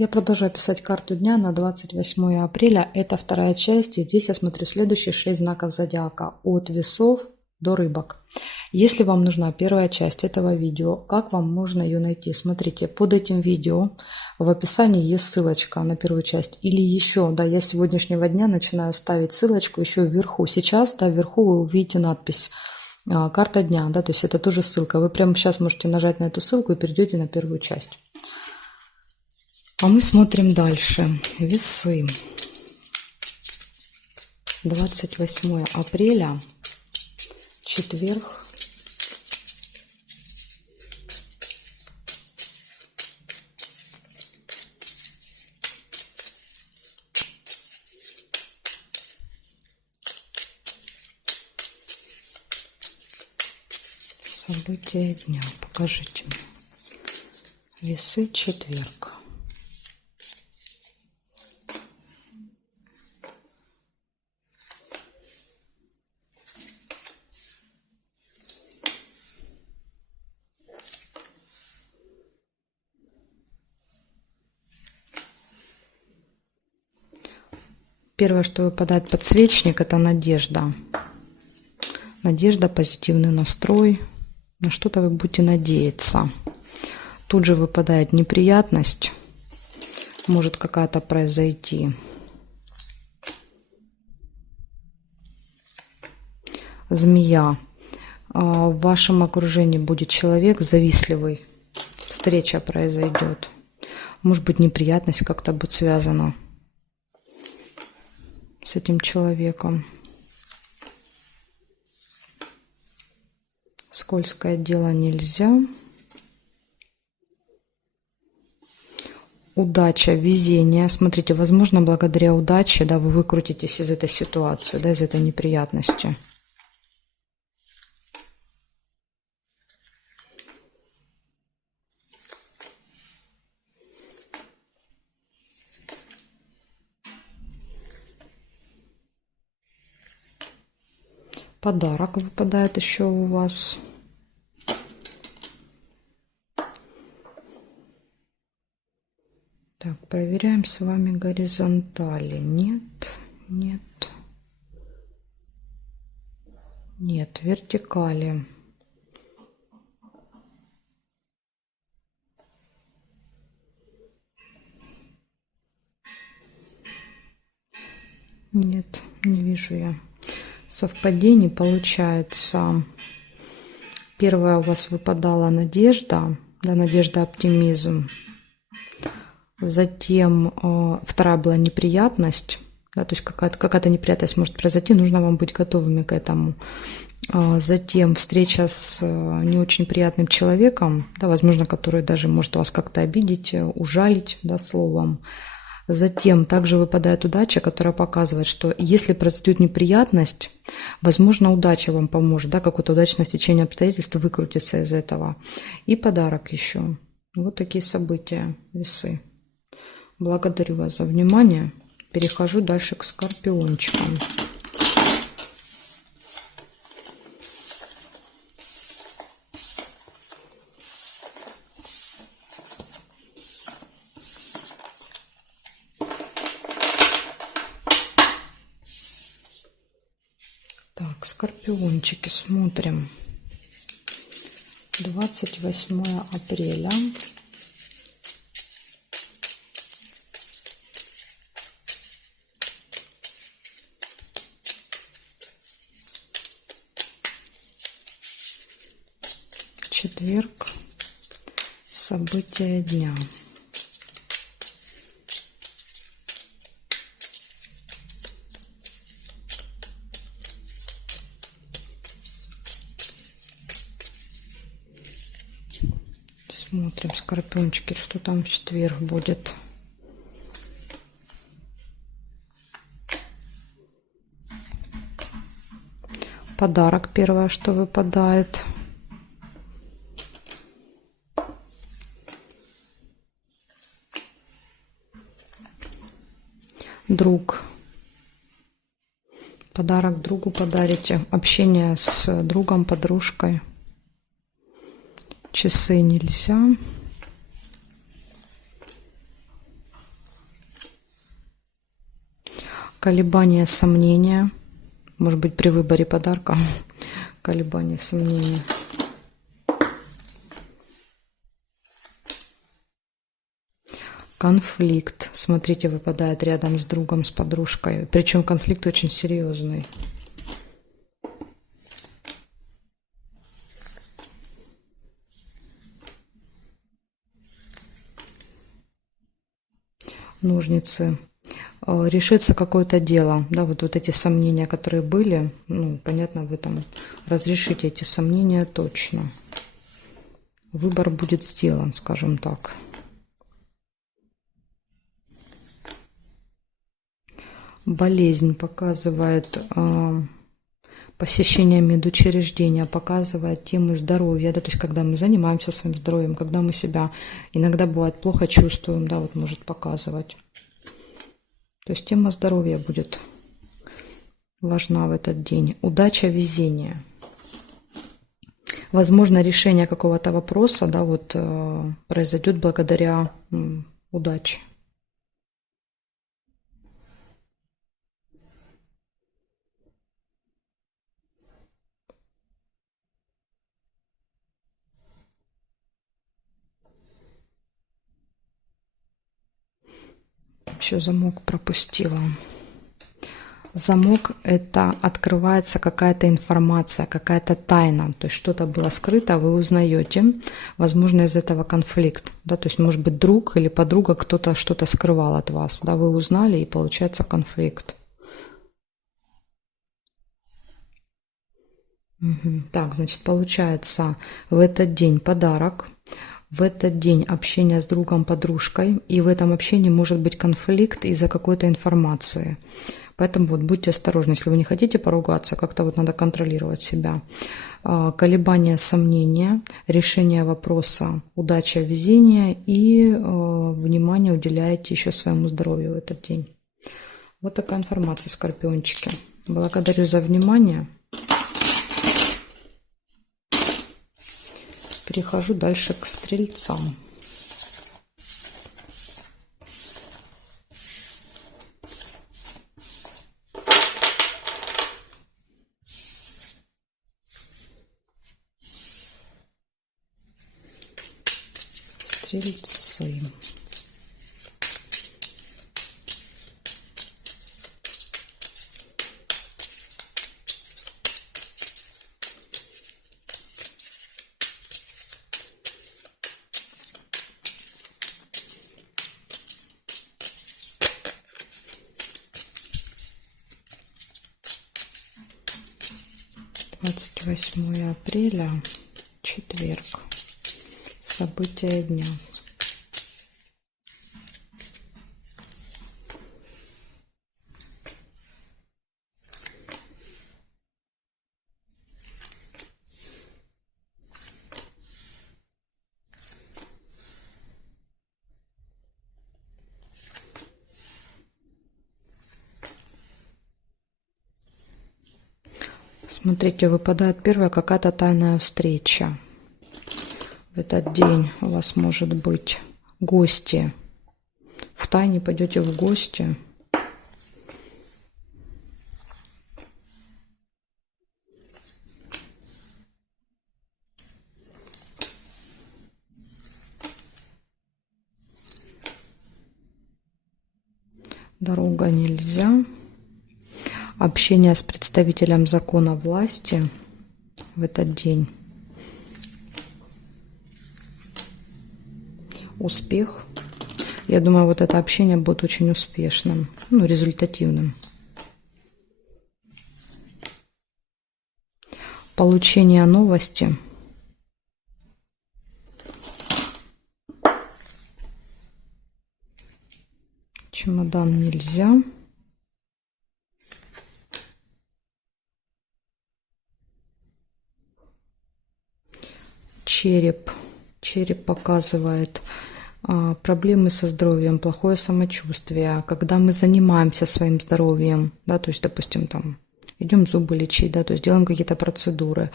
Я продолжаю писать карту дня на 28 апреля. Это вторая часть. И здесь я смотрю следующие 6 знаков зодиака. От весов до рыбок. Если вам нужна первая часть этого видео, как вам можно ее найти? Смотрите, под этим видео в описании есть ссылочка на первую часть. Или еще, да, я с сегодняшнего дня начинаю ставить ссылочку еще вверху. Сейчас, да, вверху вы увидите надпись «Карта дня», да, то есть это тоже ссылка. Вы прямо сейчас можете нажать на эту ссылку и перейдете на первую часть. А мы смотрим дальше. Весы. 28 апреля, четверг. События дня. Покажите мне. Весы, четверг. Первое, что выпадает подсвечник, это надежда. Надежда, позитивный настрой. На что-то вы будете надеяться. Тут же выпадает неприятность. Может какая-то произойти. Змея. В вашем окружении будет человек завистливый. Встреча произойдет. Может быть, неприятность как-то будет связана с этим человеком. Скользкое дело нельзя. Удача, везение. Смотрите, возможно, благодаря удаче, да, вы выкрутитесь из этой ситуации, да, из этой неприятности. Подарок выпадает еще у вас. Так, проверяем с вами горизонтали. Нет, нет, нет, вертикали. Нет, не вижу я совпадений. Получается, первая у вас выпадала надежда, да, надежда, оптимизм. Затем вторая была неприятность, да, то есть какая-то неприятность может произойти, нужно вам быть готовыми к этому. Затем встреча с не очень приятным человеком, да, возможно, который даже может вас как-то обидеть, ужалить, да, словом. Затем также выпадает удача, которая показывает, что если произойдет неприятность, возможно, удача вам поможет, да, какое-то удачное стечение обстоятельств выкрутиться из этого. И подарок еще. Вот такие события, весы. Благодарю вас за внимание. Перехожу дальше к скорпиончикам. Так, скорпиончики, смотрим. 28 апреля. Четверг. События дня. Смотрим, скорпиончики, что там в четверг будет. Подарок первое, что выпадает. Друг. Подарок другу подарите. Общение с другом, подружкой. Часы нельзя. Колебания, сомнения. Может быть, при выборе подарка. Колебания, сомнения. Конфликт. Смотрите, выпадает рядом с другом, с подружкой. Причем конфликт очень серьезный. Ножницы. Решится какое-то дело, да, вот эти сомнения, которые были, ну, понятно, вы там разрешите эти сомнения точно. Выбор будет сделан, скажем так. Болезнь показывает посещение медучреждения, показывает темы здоровья, да, то есть когда мы занимаемся своим здоровьем, когда мы себя иногда бывает плохо чувствуем, да, вот может показывать. То есть тема здоровья будет важна в этот день. Удача, везение. Возможно, решение какого-то вопроса, да, вот произойдет благодаря удаче. Еще замок пропустила. Замок – это открывается какая-то информация, какая-то тайна. То есть что-то было скрыто, вы узнаете. Возможно, из этого конфликт. Да? То есть, может быть, друг или подруга, кто-то что-то скрывал от вас. Да? Вы узнали, и получается конфликт. Угу. Так, значит, получается в этот день подарок. В этот день общение с другом, подружкой, и в этом общении может быть конфликт из-за какой-то информации. Поэтому вот будьте осторожны, если вы не хотите поругаться, как-то вот надо контролировать себя. Колебания, сомнения, решение вопроса, удача, везение и внимание уделяете еще своему здоровью в этот день. Вот такая информация, скорпиончики. Благодарю за внимание. Перехожу дальше к стрельцам. Стрельцы. Двадцать 28 апреля, четверг. События дня. Смотрите, выпадает первая какая-то тайная встреча. В этот день у вас может быть гости. Втайне пойдете в гости. Дорога нельзя. Общение с представителем закона власти в этот день. Успех. Я думаю, вот это общение будет очень успешным, ну, результативным. Получение новости. Чемодан нельзя. Череп. Череп показывает проблемы со здоровьем, плохое самочувствие. Когда мы занимаемся своим здоровьем, да, то есть, допустим, там идем зубы лечить, да, то есть делаем какие-то процедуры.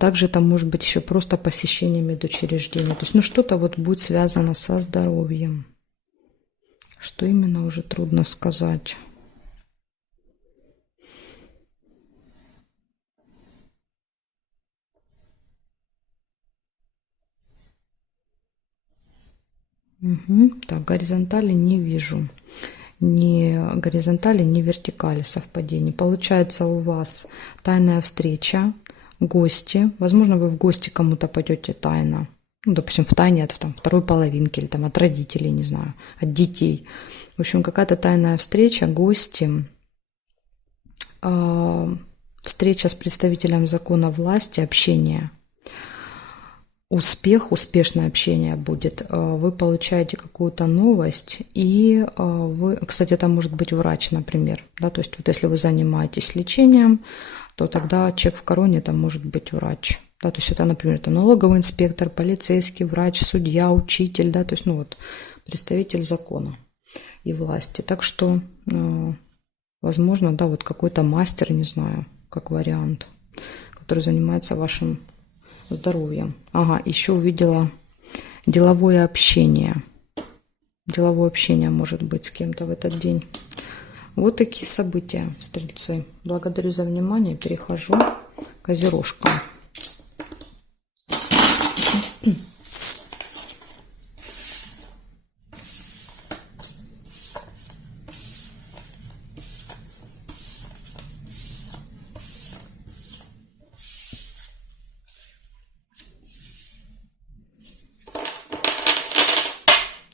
Также там может быть еще просто посещение медучреждения. То есть, ну, что-то вот будет связано со здоровьем. Что именно, уже трудно сказать. Так, горизонтали не вижу. Ни горизонтали, ни вертикали совпадений. Получается у вас тайная встреча, гости. Возможно, вы в гости кому-то пойдете тайно. Ну, допустим, в тайне от второй половинки или там от родителей, не знаю, от детей. В общем, какая-то тайная встреча, гости, встреча с представителем закона власти, общение. Успех, успешное общение будет. Вы получаете какую-то новость, и вы, кстати, это может быть врач, например, да, то есть вот если вы занимаетесь лечением, то тогда человек в короне это может быть врач, да, то есть это, например, это налоговый инспектор, полицейский, врач, судья, учитель, да, то есть, ну вот, представитель закона и власти. Так что, возможно, да, вот какой-то мастер, не знаю, как вариант, который занимается вашим здоровьем. Ага, еще увидела деловое общение. Деловое общение может быть с кем-то в этот день. Вот такие события, стрельцы. Благодарю за внимание. Перехожу к козерожкам.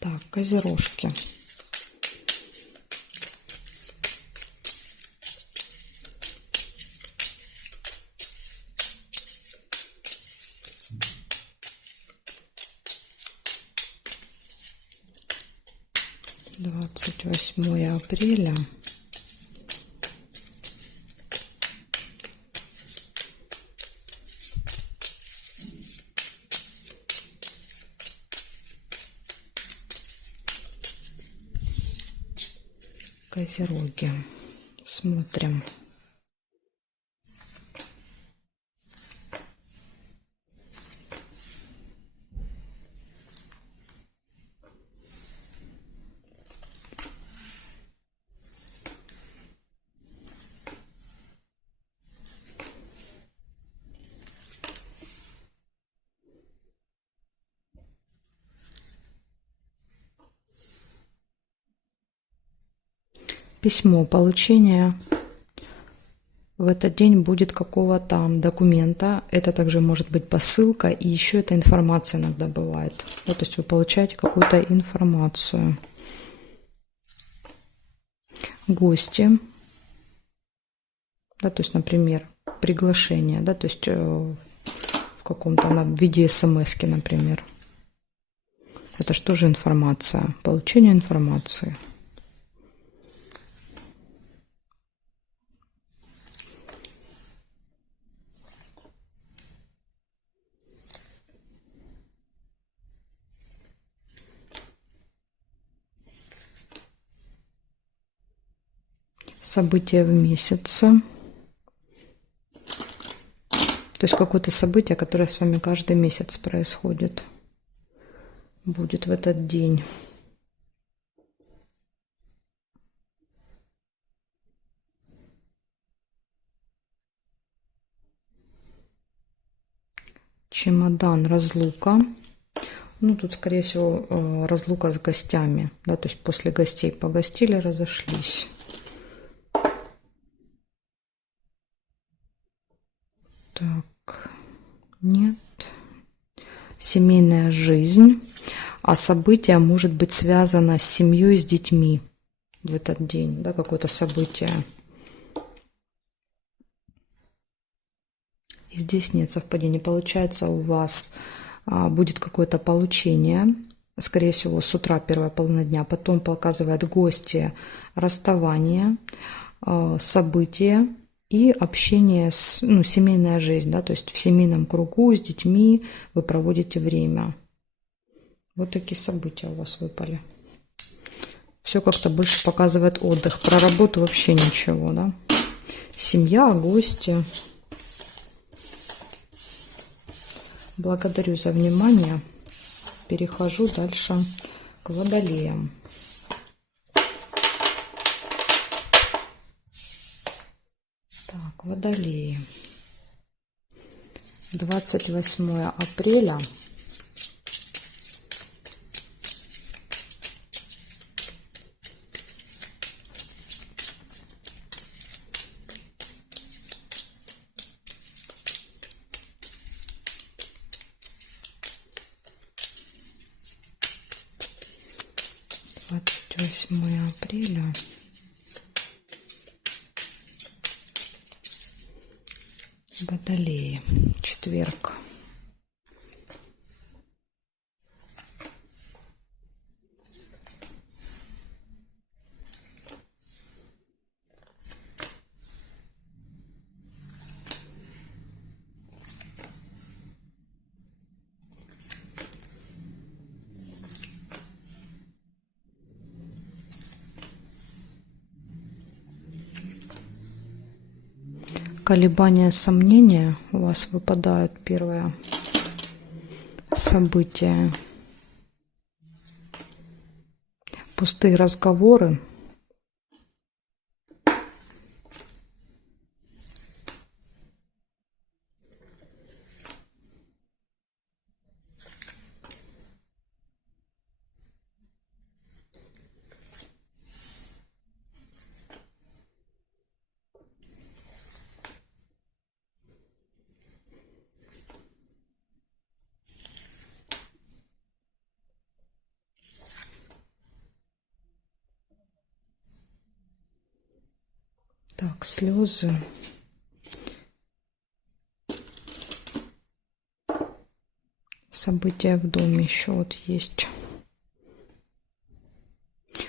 Так, козерожки. Двадцать 28 апреля. Козероги. Смотрим. Письмо, получение в этот день будет какого-то документа. Это также может быть посылка, и еще эта информация иногда бывает. Да, то есть вы получаете какую-то информацию. Гости. Да, то есть, например, приглашение, да, то есть в каком-то виде смс-ки, например. Это что же информация? Получение информации. События в месяце. То есть какое-то событие, которое с вами каждый месяц происходит, будет в этот день. Чемодан, разлука. Ну, тут, скорее всего, разлука с гостями. Да, то есть после гостей погостили, разошлись. Так, нет. Семейная жизнь. А событие может быть связано с семьей, с детьми в этот день. Да, какое-то событие. И здесь нет совпадения. Получается, у вас будет какое-то получение. Скорее всего, с утра, первая половина дня. Потом показывает гости, расставание, события. И общение, семейная жизнь, да, то есть в семейном кругу с детьми вы проводите время. Вот такие события у вас выпали. Все как-то больше показывает отдых. Про работу вообще ничего, да. Семья, гости. Благодарю за внимание. Перехожу дальше к водолеям. Так, водолеи. 28 апреля. 28 апреля. Водолеи. Четверг. Колебания, сомнения у вас выпадают. Первое событие. Пустые разговоры. Так, слезы. События в доме еще вот есть.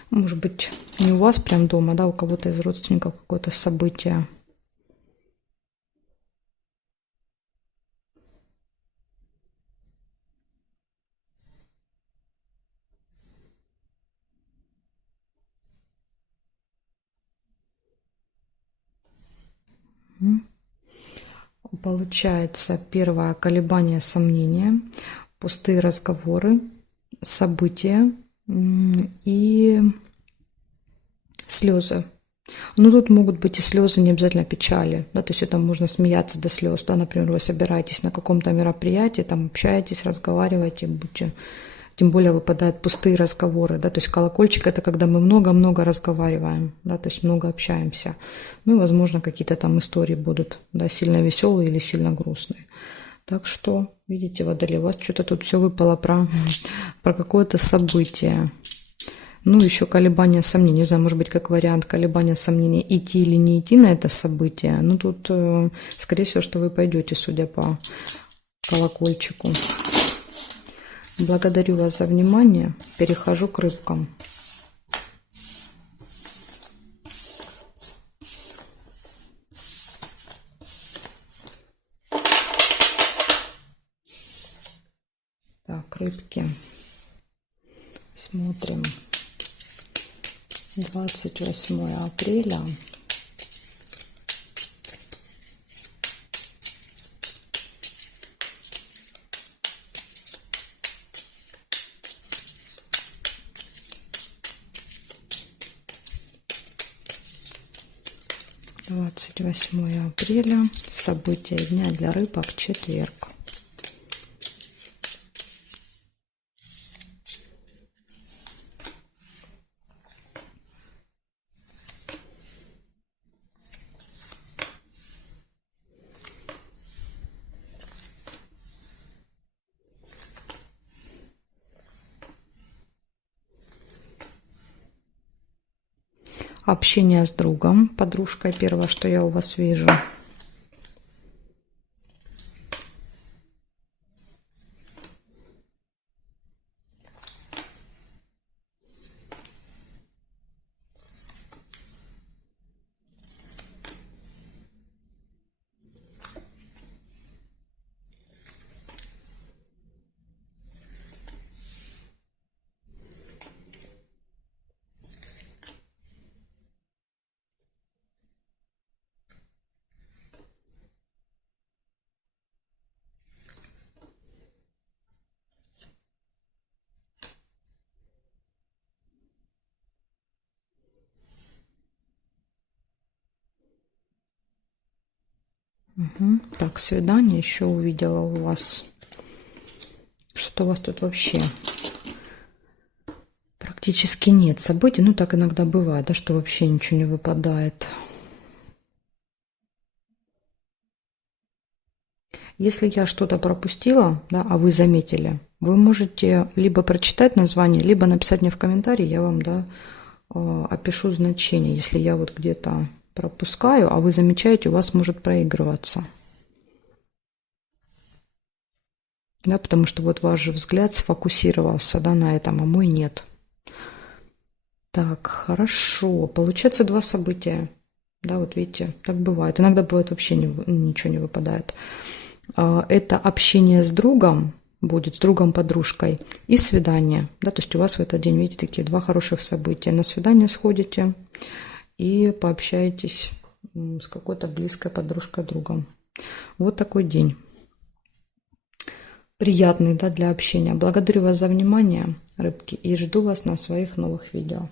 Может быть, не у вас прям дома, да, у кого-то из родственников какое-то событие. Получается, первое — колебание, сомнения, пустые разговоры, события и слезы. Но тут могут быть и слезы, не обязательно печали, да, то есть это можно смеяться до слез, да, например, вы собираетесь на каком-то мероприятии, там общаетесь, разговариваете, будьте, тем более выпадают пустые разговоры, да, то есть колокольчик — это когда мы много-много разговариваем, да, то есть много общаемся, ну, и, возможно, какие-то там истории будут, да, сильно веселые или сильно грустные. Так что, видите, Водолей, у вас что-то тут все выпало про какое-то событие. Ну, еще колебания, сомнения. Не знаю, может быть, как вариант колебания, сомнения, идти или не идти на это событие. Ну, тут, скорее всего, что вы пойдете, судя по колокольчику. Благодарю вас за внимание. Перехожу к рыбкам. Так, рыбки. Смотрим. 28 апреля. События дня для рыбок, четверг. Общение с другом, подружкой, первое, что я у вас вижу. Угу. Так, свидание еще увидела у вас. Что-то у вас тут вообще практически нет событий. Ну, так иногда бывает, да, что вообще ничего не выпадает. Если я что-то пропустила, да, а вы заметили, вы можете либо прочитать название, либо написать мне в комментарии, я вам, да, опишу значение. Если я вот где-то пропускаю, а вы замечаете, у вас может проигрываться. Да, потому что вот ваш же взгляд сфокусировался, да, на этом, а мой нет. Так, хорошо. Получается 2 события. Да, вот видите, так бывает. Иногда бывает вообще ничего не выпадает. Это общение с другом будет, с другом-подружкой, и свидание. Да, то есть у вас в этот день, видите, такие 2 хороших события. На свидание сходите и пообщаетесь с какой-то близкой подружкой, другом. Вот такой день. Приятный, да, для общения. Благодарю вас за внимание, рыбки, и жду вас на своих новых видео.